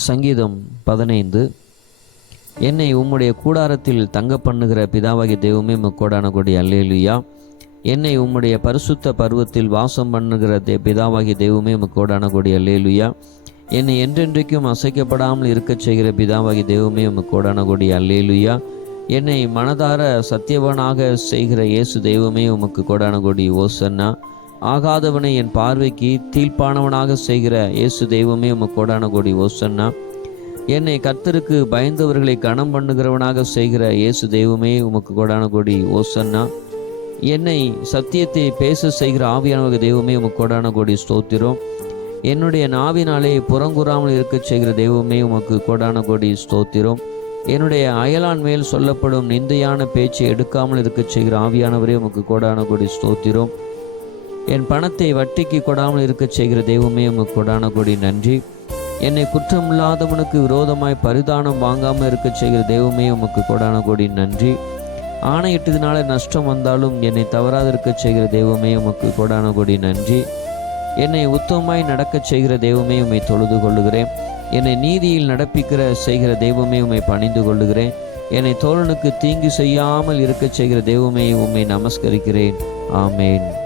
சங்கீதம் பதினைந்து. என்னை உம்முடைய கூடாரத்தில் தங்க பண்ணுகிற பிதாவாகி தெய்வமே முக்கோடான கொடி. அல்லேலுயா. என்னை உம்முடைய பரிசுத்த பருவத்தில் வாசம் பண்ணுகிற தே பிதாவாகி தெய்வமே முக்கோடான கொடி. அல்லேலுயா. என்னை என்றென்றைக்கும் அசைக்கப்படாமல் இருக்கச் செய்கிற பிதாவாகி தெய்வமே முக்கோடான கொடி. அல்லேலுயா. என்னை மனதார சத்தியவனாக செய்கிற இயேசு தெய்வமே உமக்கு கோடான கொடி. ஓசன்னா. ஆகாதவனை என் பார்வைக்கு தீர்ப்பானவனாக செய்கிற இயேசு தெய்வமே உமக்கு கோடான கொடி ஓசன்னா. என்னை கர்த்தருக்கு பயந்தவர்களை கணம் பண்ணுகிறவனாக செய்கிற இயேசு தெய்வமே உமக்கு கொடான கொடி ஓசன்னா. என்னை சத்தியத்தை பேச செய்கிற ஆவியானவக தெய்வமே உமக்கு கோடான கோடி ஸ்தோத்திரம். என்னுடைய நாவினாலே புறங்குறாமல் இருக்கச் செய்கிற தெய்வமே உமக்கு கொடான கோடி ஸ்தோத்திரம். என்னுடைய அயலான் மேல் சொல்லப்படும் நிந்தையான பேச்சை எடுக்காமல் இருக்கச் செய்கிற ஆவியானவரே உமக்கு கொடான கொடி ஸ்தோத்திரம். என் பணத்தை வட்டிக்கு கொடாமல் இருக்கச் செய்கிற தெய்வமே உமக்கு கொடான கொடி. நன்றி. என்னை குற்றமில்லாதவனுக்கு விரோதமாய் பரிதானம் வாங்காமல் இருக்கச் செய்கிற தெய்வமே உமக்கு கொடான கொடி. நன்றி. ஆணையிட்டதுனால நஷ்டம் வந்தாலும் என்னை தவறாதிருக்கச் செய்கிற தெய்வமே உமக்கு கொடான கொடி. நன்றி. என்னை உத்தமமாய் நடக்கச் செய்கிற தெய்வமே உம்மை தொழுது கொள்ளுகிறேன். என்னை நீதியில் நடப்பிக்கிற செய்கிற தெய்வமே உம்மை பணிந்து கொள்ளுகிறேன். என்னை தோழனுக்கு தீங்கு செய்யாமல் இருக்கச் செய்கிற தெய்வமே உம்மை நமஸ்கரிக்கிறேன். ஆமேன்.